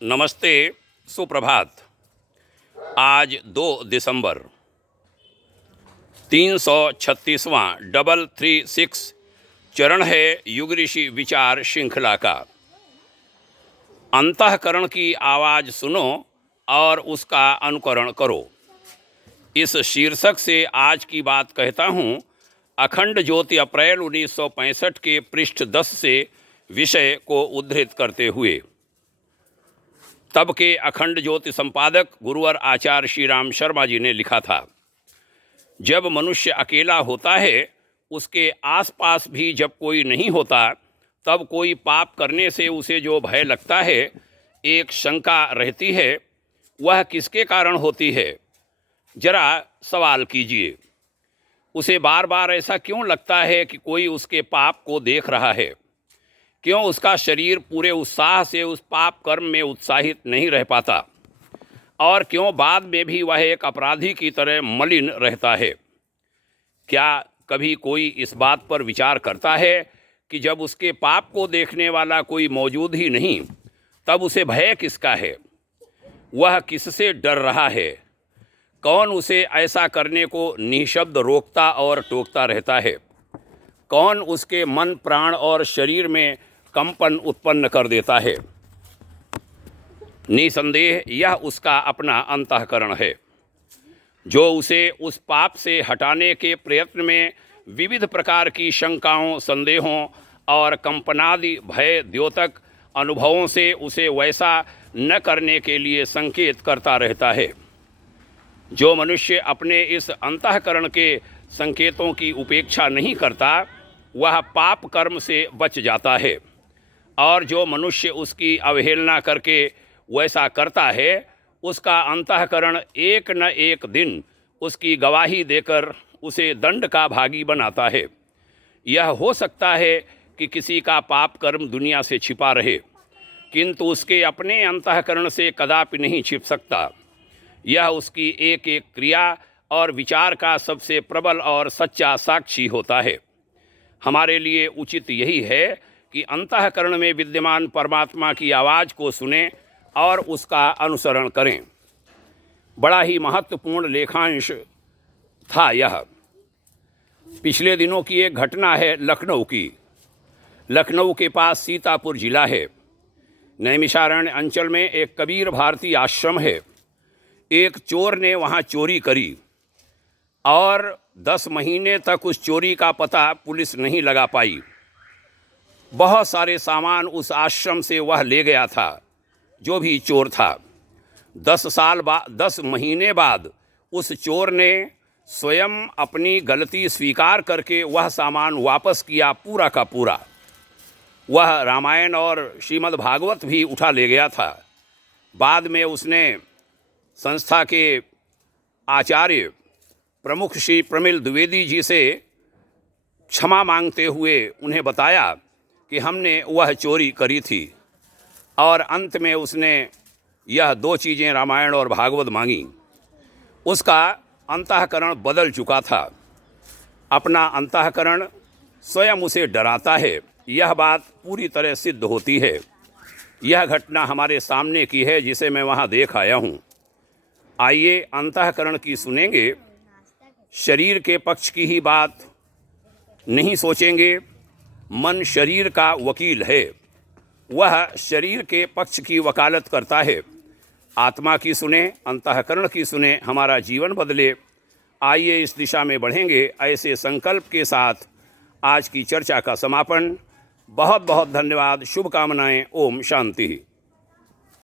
नमस्ते, सुप्रभात। आज 2 दिसंबर 336वां 336 चरण है युग ऋषि विचार श्रृंखला का। अंतःकरण की आवाज़ सुनो और उसका अनुकरण करो। इस शीर्षक से आज की बात कहता हूँ। अखंड ज्योति अप्रैल 1965 के पृष्ठ 10 से विषय को उद्धृत करते हुए। तब के अखंड ज्योति संपादक गुरुवर आचार्य श्री राम शर्मा जी ने लिखा था, जब मनुष्य अकेला होता है, उसके आसपास भी जब कोई नहीं होता, तब कोई पाप करने से उसे जो भय लगता है, एक शंका रहती है, वह किसके कारण होती है? जरा सवाल कीजिए। उसे बार बार ऐसा क्यों लगता है कि कोई उसके पाप को देख रहा है? क्यों उसका शरीर पूरे उत्साह से उस पाप कर्म में उत्साहित नहीं रह पाता? और क्यों बाद में भी वह एक अपराधी की तरह मलिन रहता है? क्या कभी कोई इस बात पर विचार करता है कि जब उसके पाप को देखने वाला कोई मौजूद ही नहीं, तब उसे भय किसका है? वह किससे डर रहा है? कौन उसे ऐसा करने को निःशब्द रोकता और टोकता रहता है? कौन उसके मन, प्राण और शरीर में कंपन उत्पन्न कर देता है? निसंदेह यह उसका अपना अंतःकरण है, जो उसे उस पाप से हटाने के प्रयत्न में विविध प्रकार की शंकाओं, संदेहों और कंपनादि भय द्योतक अनुभवों से उसे वैसा न करने के लिए संकेत करता रहता है। जो मनुष्य अपने इस अंतःकरण के संकेतों की उपेक्षा नहीं करता, वह पाप कर्म से बच जाता है, और जो मनुष्य उसकी अवहेलना करके वैसा करता है, उसका अंतःकरण एक न एक दिन उसकी गवाही देकर उसे दंड का भागी बनाता है। यह हो सकता है कि किसी का पाप कर्म दुनिया से छिपा रहे, किंतु उसके अपने अंतःकरण से कदापि नहीं छिप सकता। यह उसकी एक एक क्रिया और विचार का सबसे प्रबल और सच्चा साक्षी होता है। हमारे लिए उचित यही है कि अंतःकरण में विद्यमान परमात्मा की आवाज़ को सुनें और उसका अनुसरण करें। बड़ा ही महत्वपूर्ण लेखांश था यह। पिछले दिनों की एक घटना है लखनऊ की। लखनऊ के पास सीतापुर जिला है। नैमिषारण्य अंचल में एक कबीर भारती आश्रम है। एक चोर ने वहाँ चोरी करी और 10 महीने तक उस चोरी का पता पुलिस नहीं लगा पाई। बहुत सारे सामान उस आश्रम से वह ले गया था, जो भी चोर था। 10 महीने बाद उस चोर ने स्वयं अपनी गलती स्वीकार करके वह सामान वापस किया, पूरा का पूरा। वह रामायण और श्रीमद् भागवत भी उठा ले गया था। बाद में उसने संस्था के आचार्य प्रमुख श्री प्रमिल द्विवेदी जी से क्षमा मांगते हुए उन्हें बताया कि हमने वह चोरी करी थी, और अंत में उसने यह 2 चीज़ें रामायण और भागवत मांगी। उसका अंतःकरण बदल चुका था। अपना अंतःकरण स्वयं उसे डराता है। यह बात पूरी तरह सिद्ध होती है। यह घटना हमारे सामने की है, जिसे मैं वहाँ देख आया हूँ। आइए अंतःकरण की सुनेंगे। शरीर के पक्ष की ही बात नहीं सोचेंगे। मन शरीर का वकील है, वह शरीर के पक्ष की वकालत करता है। आत्मा की सुने, अंतःकरण की सुने, हमारा जीवन बदले। आइए इस दिशा में बढ़ेंगे। ऐसे संकल्प के साथ आज की चर्चा का समापन। बहुत बहुत धन्यवाद। शुभकामनाएं। ओम शांति।